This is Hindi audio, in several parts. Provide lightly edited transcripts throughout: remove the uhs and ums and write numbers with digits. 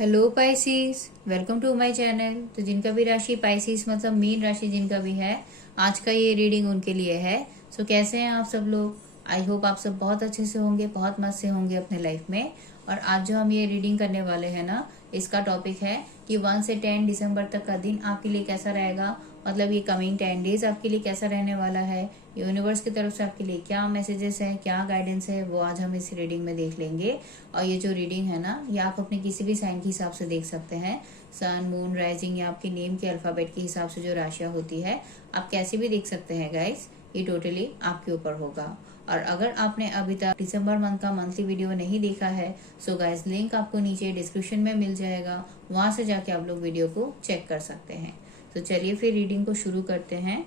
Hello pisces, welcome to my channel. तो जिनका भी राशि पाइसिस मतलब मीन राशि जिनका भी है, आज का ये रीडिंग उनके लिए है। सो कैसे हैं आप सब लोग? आई होप आप सब बहुत अच्छे से होंगे, बहुत मस्त से होंगे अपने लाइफ में। और आज जो हम ये रीडिंग करने वाले हैं ना, इसका टॉपिक है कि 1 से 10 दिसंबर तक का दिन आपके लिए कैसा रहेगा। मतलब ये कमिंग 10 डेज आपके लिए कैसा रहने वाला है, यूनिवर्स की तरफ से आपके लिए क्या मैसेजेस है, क्या गाइडेंस है, वो आज हम इस रीडिंग में देख लेंगे। और ये जो रीडिंग है ना, ये आप अपने किसी भी साइन के हिसाब से देख सकते हैं। सन, मून, राइजिंग या आपके नेम के अल्फाबेट के हिसाब से जो राशियां होती है, आप कैसे भी देख सकते हैं गाइस। ये टोटली आपके ऊपर होगा। और अगर आपने अभी तक दिसंबर मंथ का मंथली वीडियो नहीं देखा है, सो गाइस लिंक आपको नीचे डिस्क्रिप्शन में मिल जाएगा, वहां से जाके आप लोग वीडियो को चेक कर सकते हैं। तो चलिए फिर रीडिंग को शुरू करते हैं।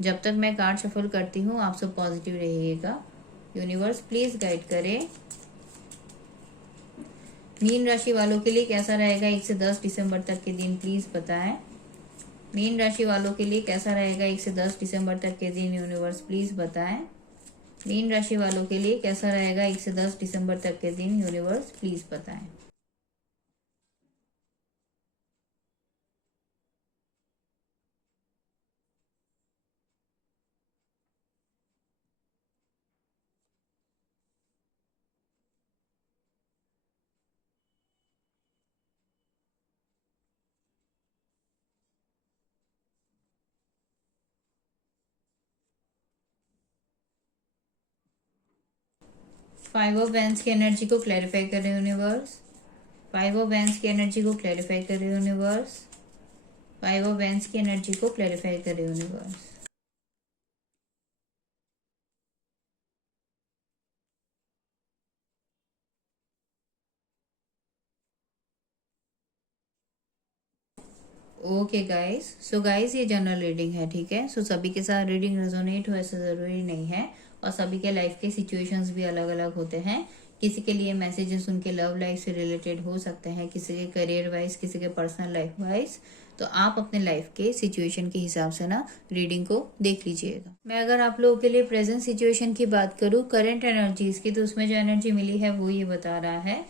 जब तक मैं कार्ड शफल करती हूँ, आप सब पॉजिटिव रहिएगा। यूनिवर्स प्लीज गाइड करें। मीन राशि वालों के लिए कैसा रहेगा 1 से 10 दिसंबर तक के दिन, प्लीज बताएं। मीन राशि वालों के लिए कैसा रहेगा 1 से 10 दिसंबर तक के दिन, यूनिवर्स प्लीज बताएं। मीन राशि वालों के लिए कैसा रहेगा 1 से 10 दिसंबर तक के दिन, यूनिवर्स प्लीज बताएं। फाइव ऑफ वैंस की एनर्जी को क्लैरिफाई कर रहे यूनिवर्स। फाइव ऑफ वैंस की एनर्जी को क्लैरिफाई कर रहे यूनिवर्स। फाइव ऑफ वैंस की एनर्जी को क्लैरिफाई कर रहे universe. Okay guys, so guys ये जनरल रीडिंग है, ठीक है। सो सभी के साथ रीडिंग रेजोनेट हो ऐसा जरूरी नहीं है। और सभी के लाइफ के सिचुएशंस भी अलग अलग होते हैं। किसी के लिए मैसेजेस उनके लव लाइफ से रिलेटेड हो सकते हैं, किसी के करियर वाइज, किसी के पर्सनल लाइफ वाइज। तो आप अपने लाइफ के सिचुएशन के हिसाब से ना रीडिंग को देख लीजिएगा। मैं अगर आप लोगों के लिए प्रेजेंट सिचुएशन की बात करूँ, करंट एनर्जीज की, तो उसमें जो एनर्जी मिली है वो ये बता रहा है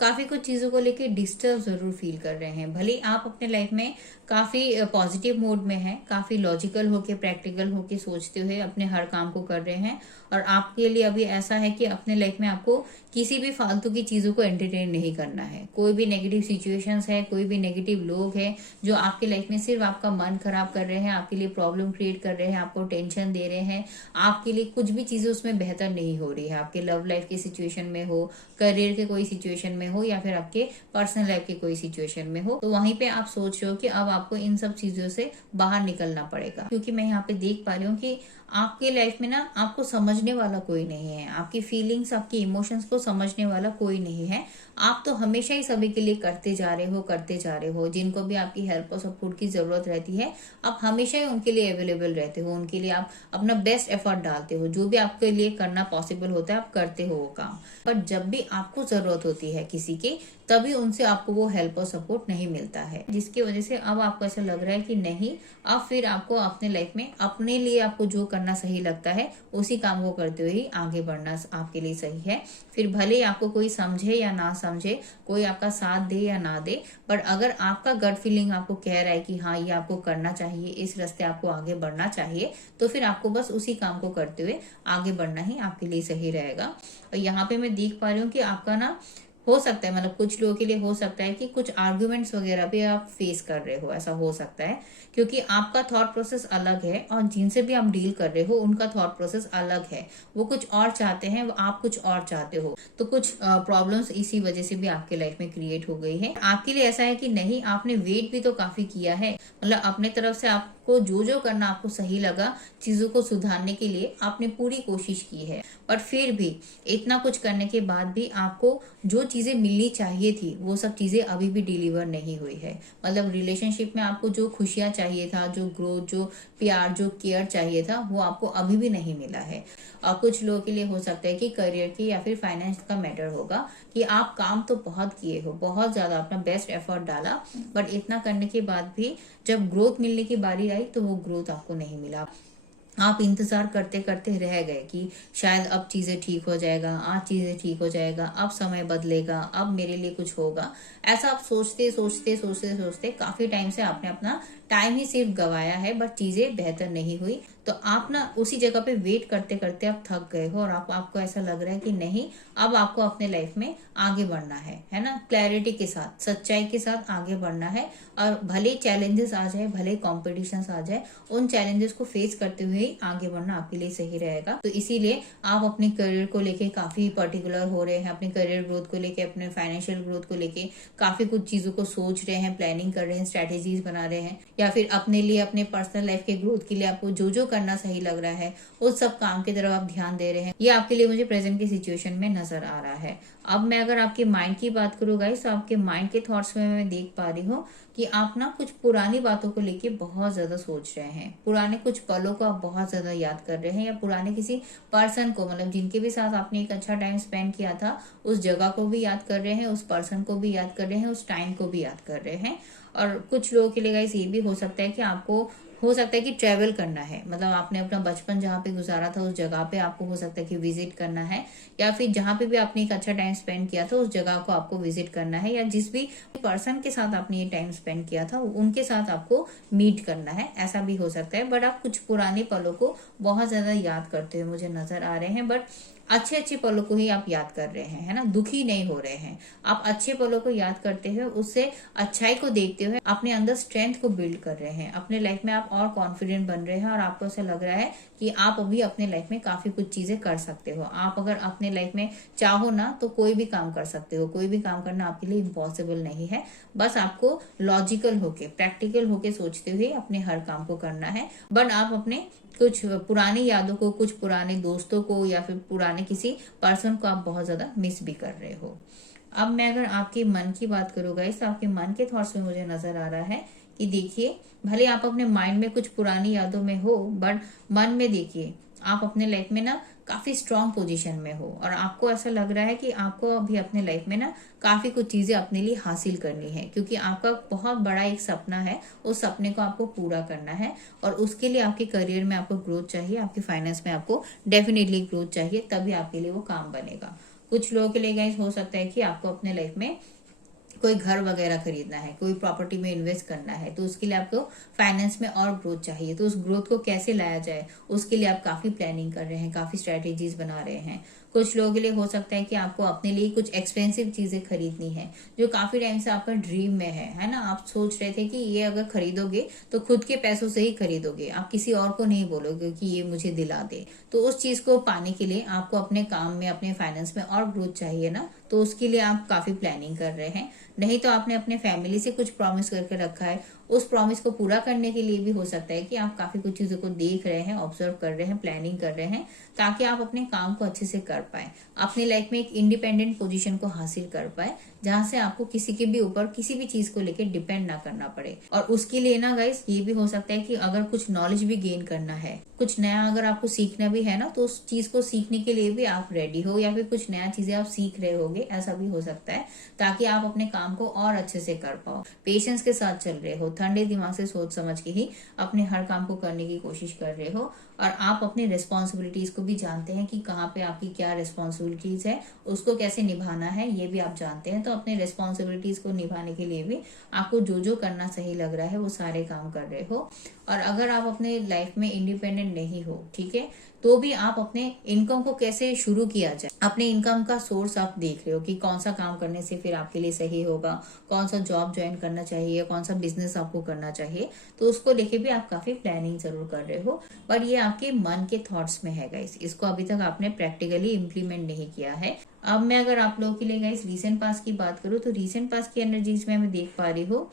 काफी कुछ चीजों को लेके डिस्टर्ब जरूर फील कर रहे हैं। भले आप अपने लाइफ में काफी पॉजिटिव मोड में हैं, काफी लॉजिकल होके, प्रैक्टिकल होके सोचते हुए अपने हर काम को कर रहे हैं। और आपके लिए अभी ऐसा है कि अपने लाइफ में आपको किसी भी फालतू की चीजों को एंटरटेन नहीं करना है। कोई भी नेगेटिव सिचुएशंस है, कोई भी नेगेटिव लोग हैं जो आपके लाइफ में सिर्फ आपका मन खराब कर रहे हैं, आपके लिए प्रॉब्लम क्रिएट कर रहे हैं, आपको टेंशन दे रहे हैं। आपके लिए कुछ भी चीजें उसमें बेहतर नहीं हो रही है। आपके लव लाइफ की सिचुएशन में हो, करियर के कोई सिचुएशन में हो, या फिर आपके पर्सनल लाइफ के कोई सिचुएशन में हो, तो वहीं पे आप सोच रहे हो कि अब आपको इन सब चीजों से बाहर निकलना पड़ेगा। क्योंकि मैं यहाँ पे देख पा रही हूँ कि आपके लाइफ में ना आपको समझने वाला कोई नहीं है, आपकी फीलिंग्स, आपकी इमोशंस को समझने वाला कोई नहीं है। आप तो हमेशा ही सभी के लिए करते जा रहे हो, करते जा रहे हो। जिनको भी आपकी हेल्प और सपोर्ट की जरूरत रहती है, आप हमेशा ही उनके लिए अवेलेबल रहते हो, उनके लिए आप अपना बेस्ट एफर्ट डालते हो। जो भी आपके लिए करना पॉसिबल होता है, आप करते हो वो काम। पर जब भी आपको जरूरत होती है किसी की, तभी उनसे आपको वो हेल्प और सपोर्ट नहीं मिलता है। जिसकी वजह से अब आपको ऐसा लग रहा है कि नहीं, अब फिर आपको अपने लाइफ में अपने लिए आपको जो करना सही लगता है, उसी काम को करते हुए ही आगे बढ़ना आपके लिए सही है। फिर भले ही आपको कोई समझे या ना समझे, कोई आपका साथ दे या ना दे, पर अगर आपका गट फीलिंग आपको कह रहा है कि हाँ ये आपको करना चाहिए, इस रास्ते आपको आगे बढ़ना चाहिए, तो फिर आपको बस उसी काम को करते हुए आगे बढ़ना ही आपके लिए सही रहेगा। और यहाँ पे मैं देख पा रही हूँ कि आपका ना हो सकता है, मतलब कुछ लोगों के लिए हो सकता है कि कुछ आर्ग्यूमेंट्स वगैरह भी आप फेस कर रहे हो, ऐसा हो सकता है। क्योंकि आपका थॉट प्रोसेस अलग है और जिनसे भी आप डील कर रहे हो उनका थॉट प्रोसेस अलग है। वो कुछ और चाहते हैं, आप कुछ और चाहते हो। तो कुछ प्रॉब्लम्स इसी वजह से भी आपके लाइफ में क्रिएट हो गई है। आपके लिए ऐसा है कि नहीं, आपने वेट भी तो काफी किया है, मतलब अपने तरफ से आपको जो जो करना आपको सही लगा, चीजों को सुधारने के लिए आपने पूरी कोशिश की है। पर फिर भी इतना कुछ करने के बाद भी आपको जो चीजें मिलनी चाहिए थी, वो सब चीजें अभी भी डिलीवर नहीं हुई है। मतलब रिलेशनशिप में आपको जो खुशियां चाहिए था, जो ग्रोथ, जो प्यार, जो केयर चाहिए था, वो आपको अभी भी नहीं मिला है। और कुछ लोगों के लिए हो सकता है कि करियर की या फिर फाइनेंस का मैटर होगा कि आप काम तो बहुत किए हो, बहुत ज्यादा अपना बेस्ट एफर्ट डाला, बट इतना करने के बाद भी जब ग्रोथ मिलने की बारी आई तो वो ग्रोथ आपको नहीं मिला। आप इंतजार करते करते रह गए कि शायद अब चीजें ठीक हो जाएगा, आज चीजें ठीक हो जाएगा, अब समय बदलेगा, अब मेरे लिए कुछ होगा। ऐसा आप सोचते सोचते सोचते सोचते काफी टाइम से आपने अपना टाइम ही सिर्फ गवाया है, बट चीजें बेहतर नहीं हुई। तो आप ना उसी जगह पे वेट करते करते आप थक गए हो, और आपको ऐसा लग रहा है कि नहीं, अब आपको अपने लाइफ में आगे बढ़ना है ना, क्लैरिटी के साथ, सच्चाई के साथ आगे बढ़ना है। और भले चैलेंजेस आ जाए, भले कॉम्पिटिशन आ जाए, उन चैलेंजेस को फेस करते हुए ही आगे बढ़ना आपके लिए सही रहेगा। तो इसीलिए आप अपने करियर को लेके काफी पर्टिकुलर हो रहे हैं, अपने करियर ग्रोथ को लेके, अपने फाइनेंशियल ग्रोथ को लेके काफी कुछ चीजों को सोच रहे हैं, प्लानिंग कर रहे हैं, स्ट्रेटेजीज बना रहे हैं, या फिर अपने लिए, अपने पर्सनल लाइफ के ग्रोथ के लिए आपको जो जो करना सही लग रहा है उस सब काम की तरफ आप ध्यान दे रहे हैं। ये आपके लिए मुझे प्रेजेंट की सिचुएशन में नजर आ रहा है। अब मैं अगर आपके माइंड की बात करूँ गाइस, तो आपके माइंड के थॉट्स में मैं देख पा रही हूँ कि आप ना कुछ पुरानी बातों को लेके बहुत ज्यादा सोच रहे हैं, पुराने कुछ पलों को आप बहुत ज्यादा याद कर रहे हैं, या पुराने किसी पर्सन को, मतलब जिनके भी साथ आपने एक अच्छा टाइम स्पेंड किया था, उस जगह को भी याद कर रहे हैं, उस पर्सन को भी याद कर रहे हैं, उस टाइम को भी याद कर रहे हैं। और कुछ लोगों के लिए गाइस ये भी हो सकता है कि आपको, हो सकता है कि ट्रेवल करना है, मतलब आपने अपना बचपन जहाँ पे गुजारा था उस जगह पे आपको हो सकता है कि विजिट करना है, या फिर जहाँ पे भी आपने एक अच्छा टाइम स्पेंड किया था उस जगह को आपको विजिट करना है, या जिस भी पर्सन के साथ आपने ये टाइम स्पेंड किया था उनके साथ आपको मीट करना है, ऐसा भी हो सकता है। बट आप कुछ पुराने पलों को बहुत ज्यादा याद करते हुए मुझे नजर आ रहे हैं, बट अच्छे अच्छे पलों को ही आप याद कर रहे हैं, है ना, दुखी नहीं हो रहे हैं। आप अच्छे पलों को याद करते हुए, उससे अच्छाई को देखते हुए अपने अंदर स्ट्रेंथ को बिल्ड कर रहे हैं, अपने लाइफ में आप और कॉन्फिडेंट बन रहे हैं, और आपको ऐसा लग रहा है कि आप अभी अपने लाइफ में काफी कुछ चीजें कर सकते हो। आप अगर अपने लाइफ में चाहो ना तो कोई भी काम कर सकते हो, कोई भी काम करना आपके लिए इम्पॉसिबल नहीं है। बस आपको लॉजिकल होके, प्रैक्टिकल होके सोचते हुए अपने हर काम को करना है। बट आप अपने कुछ पुरानी यादों को, कुछ पुराने दोस्तों को, या फिर पुराने किसी पर्सन को आप बहुत ज्यादा मिस भी कर रहे हो। अब मैं अगर आपके मन की बात करूँ गाइस, तो आपके मन के थॉट्स में मुझे नजर आ रहा है कि देखिए, भले आप अपने माइंड में कुछ पुरानी यादों में हो, बट मन में देखिए आप अपने लाइफ में ना काफी स्ट्रांग पोजीशन में हो, और आपको ऐसा लग रहा है कि आपको अभी अपने लाइफ में ना काफी कुछ चीजें अपने लिए हासिल करनी है, क्योंकि आपका बहुत बड़ा एक सपना है, उस सपने को आपको पूरा करना है। और उसके लिए आपके करियर में आपको ग्रोथ चाहिए, आपके फाइनेंस में आपको डेफिनेटली ग्रोथ चाहिए, तभी आपके लिए वो काम बनेगा। कुछ लोगों के लिए गाइस हो सकता है कि आपको अपने लाइफ में कोई घर वगैरह खरीदना है, कोई प्रॉपर्टी में इन्वेस्ट करना है, तो उसके लिए आपको फाइनेंस में और ग्रोथ चाहिए। तो उस ग्रोथ को कैसे लाया जाए, उसके लिए आप काफी प्लानिंग कर रहे हैं, काफी स्ट्रेटेजीज बना रहे हैं। कुछ लोगों के लिए हो सकता है कि आपको अपने लिए कुछ एक्सपेंसिव चीजें खरीदनी है, जो काफी टाइम से आपका ड्रीम में है ना, आप सोच रहे थे कि ये अगर खरीदोगे तो खुद के पैसों से ही खरीदोगे, आप किसी और को नहीं बोलोगे कि ये मुझे दिला दे। तो उस चीज को पाने के लिए आपको अपने काम में, अपने फाइनेंस में और ग्रोथ चाहिए ना, तो उसके लिए आप काफी प्लानिंग कर रहे हैं। नहीं तो आपने अपने फैमिली से कुछ प्रॉमिस करके रखा है, उस प्रॉमिस को पूरा करने के लिए भी हो सकता है कि आप काफी कुछ चीजों को देख रहे हैं, ऑब्जर्व कर रहे हैं, प्लानिंग कर रहे हैं, ताकि आप अपने काम को अच्छे से कर पाए, अपनी लाइफ में एक इंडिपेंडेंट पोजीशन को हासिल कर पाए, जहां से आपको किसी के भी ऊपर किसी भी चीज को लेकर डिपेंड ना करना पड़े। और उसके लिए ना गाइस ये भी हो सकता है कि अगर कुछ नॉलेज भी गेन करना है, कुछ नया अगर आपको सीखना भी है ना, तो उस चीज को सीखने के लिए भी आप रेडी हो, या फिर कुछ नया चीजें आप सीख रहे होगे, ऐसा भी हो सकता है, ताकि आप अपने काम को और अच्छे से कर पाओ। पेशेंस के साथ चल रहे हो, ठंडे दिमाग से सोच समझ के ही अपने हर काम को करने की कोशिश कर रहे हो, और आप अपनी रिस्पॉन्सिबिलिटीज को भी जानते हैं कि कहाँ पे आपकी क्या रिस्पॉन्सिबिलिटीज है, उसको कैसे निभाना है ये भी आप जानते हैं। तो अपने रिस्पॉन्सिबिलिटीज को निभाने के लिए भी आपको जो जो करना सही लग रहा है वो सारे काम कर रहे हो। और अगर आप अपने लाइफ में इंडिपेंडेंट नहीं हो, ठीक है, तो भी आप अपने इनकम को कैसे शुरू किया जाए, अपने इनकम का सोर्स आप देख रहे हो कि कौन सा काम करने से फिर आपके लिए सही होगा, कौन सा जॉब ज्वाइन करना चाहिए, कौन सा बिजनेस आपको करना चाहिए। तो उसको लेके भी आप काफी प्लानिंग जरूर कर रहे हो, पर ये आपके मन के थॉट्स में है गाइस, इसको अभी तक आपने प्रैक्टिकली इम्प्लीमेंट नहीं किया है। अब मैं अगर आप लोगों के लिए गाइस रीसेंट पास की बात करूँ, तो रीसेंट पास की एनर्जीज में मैं देख पा रही हूँ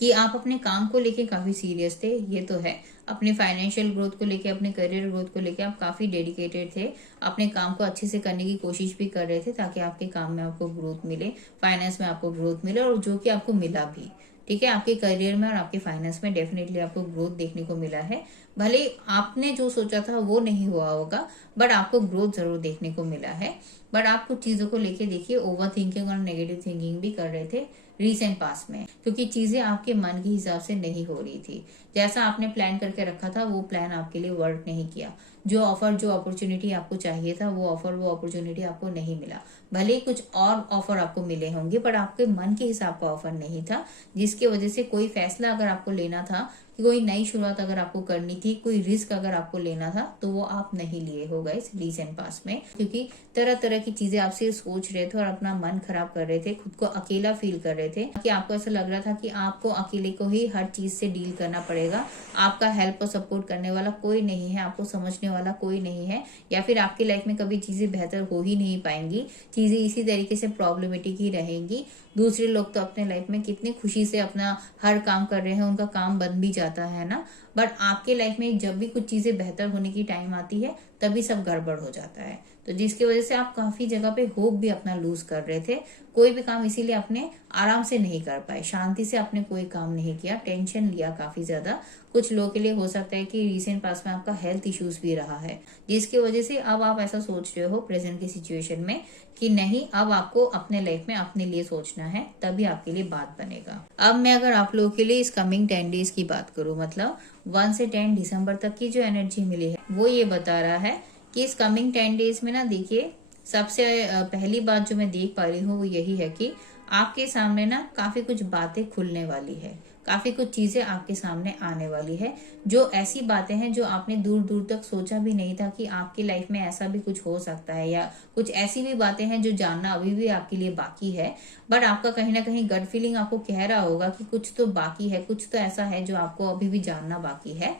कि आप अपने काम को लेके काफी सीरियस थे, ये तो है। अपने फाइनेंशियल ग्रोथ को लेके, अपने करियर ग्रोथ को लेके आप काफी डेडिकेटेड थे, अपने काम को अच्छे से करने की कोशिश भी कर रहे थे, ताकि आपके काम में आपको ग्रोथ मिले, फाइनेंस में आपको ग्रोथ मिले, और जो कि आपको मिला भी, ठीक है, आपके करियर में और आपके फाइनेंस में डेफिनेटली आपको ग्रोथ देखने को मिला है। भले आपने जो सोचा था वो नहीं हुआ होगा, बट आपको ग्रोथ जरूर देखने को मिला है। बट आप कुछ चीजों को लेके देखिए ओवर थिंकिंग और नेगेटिव थिंकिंग भी कर रहे थे रिसेंट पास में, क्योंकि चीजें आपके मन के हिसाब से नहीं हो रही थी। जैसा आपने प्लान करके रखा था वो प्लान आपके लिए वर्क नहीं किया। जो ऑफर, जो अपॉर्चुनिटी आपको चाहिए था वो ऑफर, वो अपॉर्चुनिटी आपको नहीं मिला। भले ही कुछ और ऑफर आपको मिले होंगे, पर आपके मन के हिसाब का ऑफर नहीं था, जिसकी वजह से कोई फैसला अगर आपको लेना था, कोई नई शुरुआत अगर आपको करनी थी, कोई रिस्क अगर आपको लेना था, तो वो आप नहीं लिए हो गए रीसेंट पास में, क्योंकि तरह तरह की चीजें आपसे सोच रहे थे और अपना मन खराब कर रहे थे, खुद को अकेला फील कर रहे थे, कि आपको ऐसा लग रहा था कि आपको अकेले को ही हर चीज से डील करना पड़ेगा, आपका हेल्प और सपोर्ट करने वाला कोई नहीं है, आपको समझने वाला कोई नहीं है, या फिर आपकी लाइफ में कभी चीजें बेहतर हो ही नहीं पाएंगी, चीजें इसी तरीके से प्रॉब्लमेटिक ही रहेंगी। दूसरे लोग तो अपने लाइफ में कितनी खुशी से अपना हर काम कर रहे हैं, उनका काम बन भी जाता है ना, बट आपके लाइफ में जब भी कुछ चीजें बेहतर होने की टाइम आती है तभी सब गड़बड़ हो जाता है। तो जिसकी वजह से आप काफी जगह पे होप भी अपना लूज कर रहे थे, कोई भी काम इसीलिए अपने आराम से नहीं कर पाए, शांति से आपने कोई काम नहीं किया, टेंशन लिया काफी ज्यादा। कुछ लोगों के लिए हो सकता है कि रिसेंट पास में आपका हेल्थ इश्यूज भी रहा है, जिसकी वजह से अब आप ऐसा सोच रहे हो प्रेजेंट की सिचुएशन में कि नहीं, अब आपको अपने लाइफ में अपने लिए सोचना है, तभी आपके लिए बात बनेगा। अब मैं अगर आप लोगों के लिए इस कमिंग 10 डेज की बात करूं, मतलब 1 से 10 दिसंबर तक की जो एनर्जी मिली है वो ये बता रहा है कि इस कमिंग 10 डेज में ना, देखिए सबसे पहली बात जो मैं देख पा रही हूँ वो यही है कि आपके सामने ना काफी कुछ बातें खुलने वाली है, काफी कुछ चीजें आपके सामने आने वाली है, जो ऐसी बातें हैं जो आपने दूर दूर तक सोचा भी नहीं था कि आपकी लाइफ में ऐसा भी कुछ हो सकता है, या कुछ ऐसी भी बातें हैं जो जानना अभी भी आपके लिए बाकी है। बट आपका कहीं ना कहीं गट फीलिंग आपको कह रहा होगा कि कुछ तो बाकी है, कुछ तो ऐसा है जो आपको अभी भी जानना बाकी है।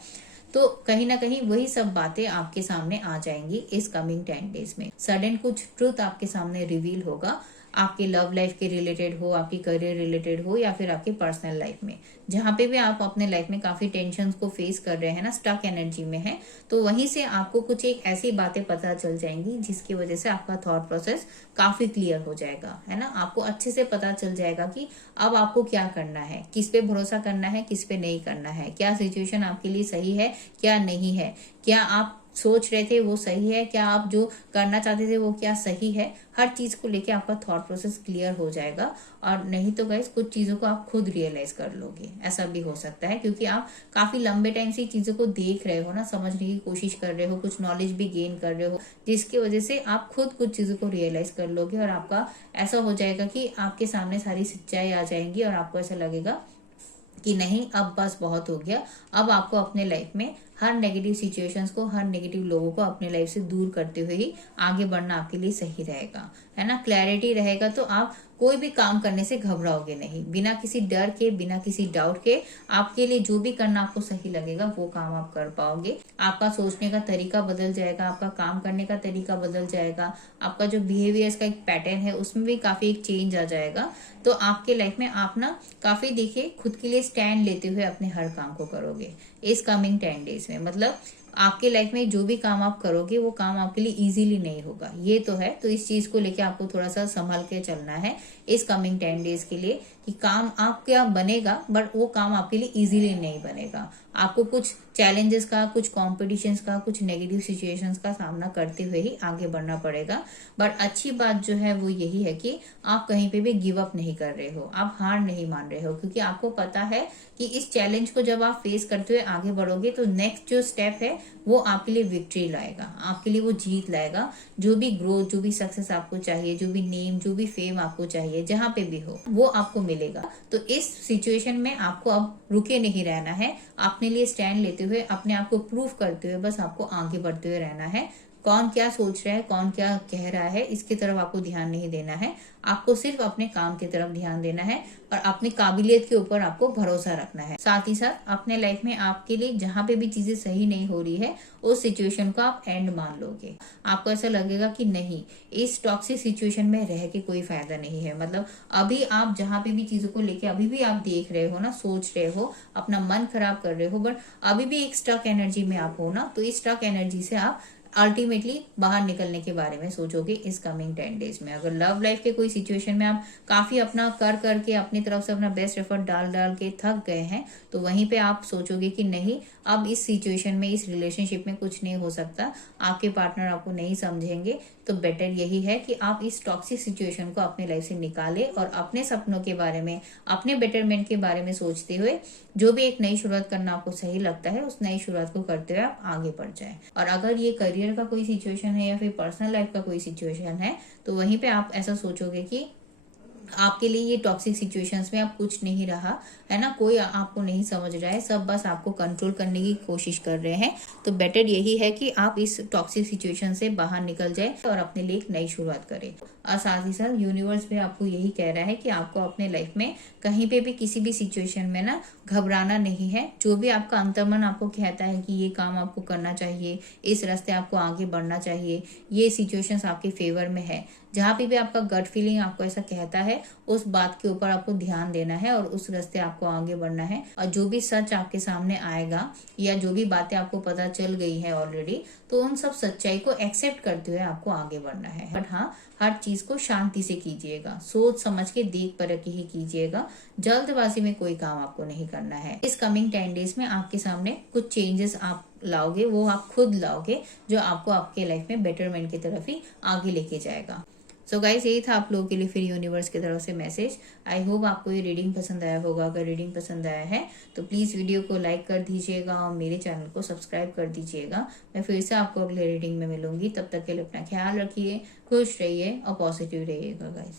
तो कहीं ना कहीं वही सब बातें आपके सामने आ जाएंगी इस कमिंग 10 डेज में। सडन कुछ ट्रुथ आपके सामने रिवील होगा, आपके लव लाइफ के रिलेटेड हो, आपकी करियर रिलेटेड हो, या फिर आपकी पर्सनल लाइफ में, जहां पे भी आप अपने लाइफ में काफी टेंशन को फेस कर रहे हैं ना, स्टक एनर्जी में है, तो वहीं से आपको कुछ एक ऐसी बातें पता चल जाएंगी जिसकी वजह से आपका थॉट प्रोसेस काफी क्लियर हो जाएगा, है ना। आपको अच्छे से पता चल जाएगा कि अब आपको क्या करना है, किस पे भरोसा करना है, किस पे नहीं करना है, क्या सिचुएशन आपके लिए सही है, क्या नहीं है, क्या आप सोच रहे थे वो सही है, क्या आप जो करना चाहते थे वो क्या सही है। हर चीज को लेके आपका थॉट प्रोसेस क्लियर हो जाएगा, और नहीं तो गाइस कुछ चीजों को आप खुद रियलाइज कर लोगे, ऐसा भी हो सकता है, क्योंकि आप काफी लंबे टाइम से चीजों को देख रहे हो ना, समझने की कोशिश कर रहे हो, कुछ नॉलेज भी गेन कर रहे हो, जिसकी वजह से आप खुद कुछ चीजों को रियलाइज कर लोगे, और आपका ऐसा हो जाएगा कि आपके सामने सारी सच्चाई आ जाएंगी, और आपको ऐसा लगेगा कि नहीं, अब बस बहुत हो गया। अब आपको अपने लाइफ में हर नेगेटिव सिचुएशंस को, हर नेगेटिव लोगों को अपने लाइफ से दूर करते हुए ही आगे बढ़ना आपके लिए सही रहेगा, है ना। क्लैरिटी रहेगा तो आप कोई भी काम करने से घबराओगे नहीं, बिना किसी डर के, बिना किसी डाउट के, आपके लिए जो भी करना आपको सही लगेगा वो काम आप कर पाओगे। आपका सोचने का तरीका बदल जाएगा, आपका काम करने का तरीका बदल जाएगा, आपका जो बिहेवियर्स का एक पैटर्न है उसमें भी काफी एक चेंज आ जाएगा। तो आपके लाइफ में आप ना काफी देखिए खुद के लिए स्टैंड लेते हुए अपने हर काम को करोगे इस कमिंग 10 डेज में। मतलब आपके लाइफ में जो भी काम आप करोगे वो काम आपके लिए इजीली नहीं होगा, ये तो है। तो इस चीज को लेके आपको थोड़ा सा संभल के चलना है इस कमिंग 10 डेज के लिए, कि काम आपका बनेगा बट वो काम आपके लिए इजीली नहीं बनेगा। आपको कुछ चैलेंजेस का, कुछ कॉम्पिटिशन्स का, कुछ नेगेटिव सिचुएशंस का सामना करते हुए ही आगे बढ़ना पड़ेगा। बट अच्छी बात जो है वो यही है कि आप कहीं पे भी गिव अप नहीं कर रहे हो, आप हार नहीं मान रहे हो, क्योंकि आपको पता है कि इस चैलेंज को जब आप फेस करते हुए आगे बढ़ोगे तो नेक्स्ट जो स्टेप है वो आपके लिए विक्ट्री लाएगा, आपके लिए वो जीत लाएगा। जो भी ग्रोथ, जो भी सक्सेस आपको चाहिए, जो भी नेम, जो भी फेम आपको चाहिए, जहां पे भी हो वो आपको मिलेगा। तो इस सिचुएशन में आपको अब रुके नहीं रहना है, अपने लिए स्टैंड लेते हुए, अपने आप को प्रूव करते हुए बस आपको आगे बढ़ते हुए रहना है। कौन क्या सोच रहा है, कौन क्या कह रहा है, इसकी तरफ आपको ध्यान नहीं देना है। आपको सिर्फ अपने काम की तरफ ध्यान देना है और अपनी काबिलियत के ऊपर आपको भरोसा रखना है। साथ ही साथ अपने लाइफ में आपके लिए जहां पे भी चीजें सही नहीं हो रही है उस सिचुएशन को आप एंड मान लोगे। आपको ऐसा लगेगा कि नहीं, इस टॉक्सिक सिचुएशन में रह के कोई फायदा नहीं है। मतलब अभी आप जहां पे भी चीजों को लेके अभी भी आप देख रहे हो ना, सोच रहे हो, अपना मन खराब कर रहे हो, बट अभी भी एक स्टक एनर्जी में आप हो ना, तो इस स्टक एनर्जी से आप अल्टीमेटली बाहर निकलने के बारे में सोचोगे इस कमिंग 10 डेज में। अगर लव लाइफ के कोई सिचुएशन में आप काफी अपना कर करके अपनी तरफ से अपना बेस्ट एफर्ट डाल डाल के थक गए हैं, तो वहीं पे आप सोचोगे कि नहीं, अब इस सिचुएशन में, इस रिलेशनशिप में कुछ नहीं हो सकता, आपके पार्टनर आपको नहीं समझेंगे, तो बेटर यही है कि आप इस टॉक्सिक सिचुएशन को अपने लाइफ से निकालें और अपने सपनों के बारे में, अपने बेटरमेंट के बारे में सोचते हुए जो भी एक नई शुरुआत करना आपको सही लगता है, उस नई शुरुआत को करते हुए आप आगे बढ़ जाएं। और अगर ये करियर का कोई सिचुएशन है या फिर पर्सनल लाइफ का कोई सिचुएशन है, तो वहीं पे आप ऐसा सोचोगे कि आपके लिए ये टॉक्सिक सिचुएशंस में अब कुछ नहीं रहा है ना, कोई आपको नहीं समझ रहा है, सब बस आपको कंट्रोल करने की कोशिश कर रहे हैं। तो बेटर यही है कि आप इस टॉक्सिक सिचुएशन से बाहर निकल जाए और अपने लिए एक नई शुरुआत करें। और साथ ही साथ यूनिवर्स भी आपको यही कह रहा है कि आपको अपने लाइफ में कहीं पे भी किसी भी सिचुएशन में ना घबराना नहीं है। जो भी आपका अंतर्मन आपको कहता है कि ये काम आपको करना चाहिए, इस रास्ते आपको आगे बढ़ना चाहिए, ये सिचुएशंस आपके फेवर में है, जहाँ पे भी आपका गट फीलिंग आपको ऐसा कहता है, उस बात के ऊपर आपको ध्यान देना है और उस रास्ते आपको आगे बढ़ना है। और जो भी सच आपके सामने आएगा या जो भी बातें आपको पता चल गई है ऑलरेडी, तो उन सब सच्चाई को एक्सेप्ट करते हुए आपको आगे बढ़ना है। बट हाँ, हर चीज को शांति से कीजिएगा, सोच समझ के देख परख के ही कीजिएगा, जल्दबाजी में कोई काम आपको नहीं करना है। इस कमिंग 10 डेज में आपके सामने कुछ चेंजेस आप लाओगे, वो आप खुद लाओगे, जो आपको आपके लाइफ में बेटरमेंट की तरफ ही आगे लेके जाएगा। सो गाइस, यही था आप लोगों के लिए फिर यूनिवर्स की तरफ से मैसेज। आई होप आपको ये रीडिंग पसंद आया होगा। अगर रीडिंग पसंद आया है तो प्लीज वीडियो को लाइक कर दीजिएगा और मेरे चैनल को सब्सक्राइब कर दीजिएगा। मैं फिर से आपको अगले रीडिंग में मिलूंगी, तब तक के लिए अपना ख्याल रखिए, खुश रहिए और पॉजिटिव रहिएगा गाइस।